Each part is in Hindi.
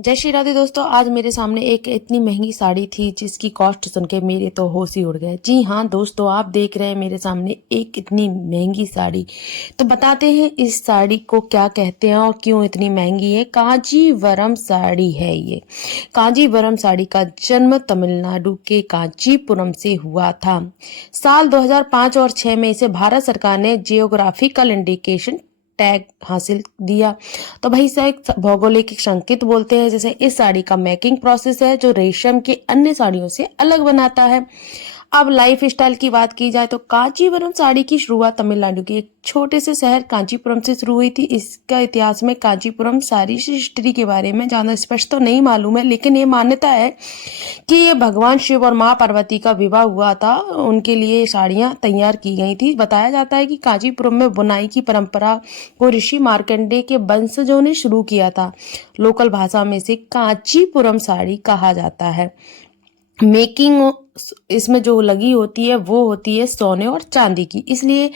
जय श्री राधे दोस्तों। आज मेरे सामने एक इतनी महंगी साड़ी थी जिसकी कॉस्ट सुन के मेरे तो होश ही उड़ गए। जी हाँ दोस्तों, आप देख रहे हैं मेरे सामने एक इतनी महंगी साड़ी। तो बताते हैं इस साड़ी को क्या कहते हैं और क्यों इतनी महंगी है। कांजीवरम साड़ी है ये। कांजीवरम साड़ी का जन्म तमिलनाडु के कांचीपुरम से हुआ था। साल 2005 और 6 में इसे भारत सरकार ने जियोग्राफिकल इंडिकेशन टैग हासिल दिया। तो भाई इसे एक भौगोलिक संकेत बोलते हैं। जैसे इस साड़ी का मेकिंग प्रोसेस है जो रेशम के अन्य साड़ियों से अलग बनाता है। अब लाइफ स्टाइल की बात की जाए तो कांचीपुरम साड़ी की शुरुआत तमिलनाडु के एक छोटे से शहर कांचीपुरम से शुरू हुई थी। इसका इतिहास में कांचीपुरम साड़ी की हिस्ट्री के बारे में ज्यादा स्पष्ट तो नहीं मालूम है, लेकिन ये मान्यता है कि ये भगवान शिव और माँ पार्वती का विवाह हुआ था, उनके लिए साड़ियाँ तैयार की गई थी। बताया जाता है कि कांचीपुरम में बुनाई की परंपरा को ऋषि मार्कंडेय के वंशजों ने शुरू किया था। लोकल भाषा में इसे कांचीपुरम साड़ी कहा जाता है। मेकिंग इसमें जो लगी होती है वो होती है सोने और चांदी की, इसलिए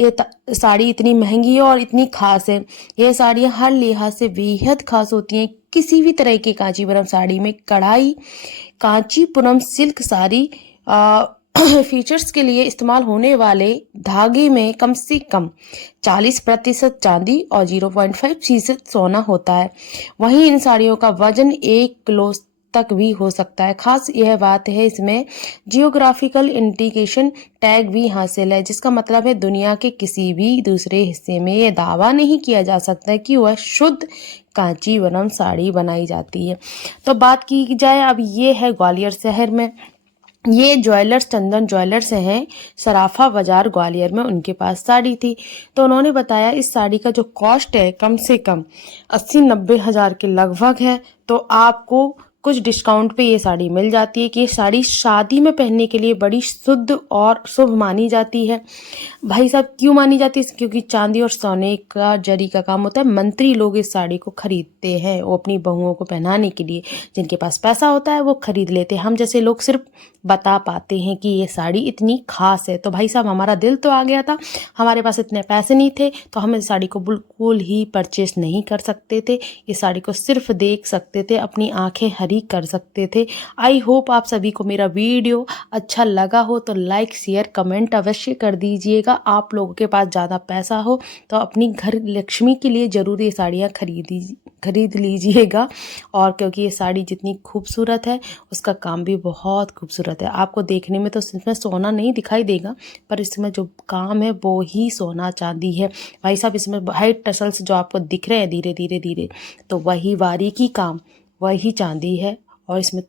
ये साड़ी इतनी महंगी है और इतनी खास है। ये साड़ियाँ हर लिहाज से बेहद खास होती हैं। किसी भी तरह की कांचीपुरम साड़ी में कढ़ाई, कांचीपुरम सिल्क साड़ी फीचर्स के लिए इस्तेमाल होने वाले धागे में कम से कम 40% चांदी और 0.5% सोना होता है। वहीं इन साड़ियों का वजन 1 किलो तक भी हो सकता है। खास यह बात है इसमें जियोग्राफिकल इंडिकेशन टैग भी हासिल है, जिसका मतलब है दुनिया के किसी भी दूसरे हिस्से में यह दावा नहीं किया जा सकता कि वह शुद्ध कांचीवरम साड़ी बनाई जाती है। तो बात की जाए अब ये है ग्वालियर शहर में। ये ज्वेलर्स चंदन ज्वेलर्स हैं, सराफा बाजार ग्वालियर में उनके पास साड़ी थी। तो उन्होंने बताया इस साड़ी का जो कॉस्ट है कम से कम 80-90 हज़ार के लगभग है। तो आपको कुछ डिस्काउंट पे ये साड़ी मिल जाती है कि ये साड़ी शादी में पहनने के लिए बड़ी शुद्ध और शुभ मानी जाती है। भाई साहब क्यों मानी जाती है? क्योंकि चांदी और सोने का जरी का काम होता है। मंत्री लोग इस साड़ी को खरीदते हैं, वो अपनी बहुओं को पहनाने के लिए। जिनके पास पैसा होता है वो खरीद लेते हैं। हम जैसे लोग सिर्फ बता पाते हैं कि ये साड़ी इतनी खास है। तो भाई साहब हमारा दिल तो आ गया था, हमारे पास इतने पैसे नहीं थे तो हम इस साड़ी को बिल्कुल ही परचेस नहीं कर सकते थे। इस साड़ी को सिर्फ देख सकते थे, अपनी आंखें हरी कर सकते थे। आई होप आप सभी को मेरा वीडियो अच्छा लगा हो तो लाइक शेयर कमेंट अवश्य कर दीजिएगा। आप लोगों के पास ज़्यादा पैसा हो तो अपनी घर लक्ष्मी के लिए ज़रूर ये साड़ियाँ खरीद लीजिएगा। और क्योंकि ये साड़ी जितनी खूबसूरत है उसका काम भी बहुत खूबसूरत है। आपको देखने में तो इसमें सोना नहीं दिखाई देगा, पर इसमें जो काम है वो ही सोना चांदी है। भाई साहब इसमें वाइट टसल्स जो आपको दिख रहे हैं धीरे धीरे धीरे, तो वही बारीकी काम वही चांदी है। और इसमें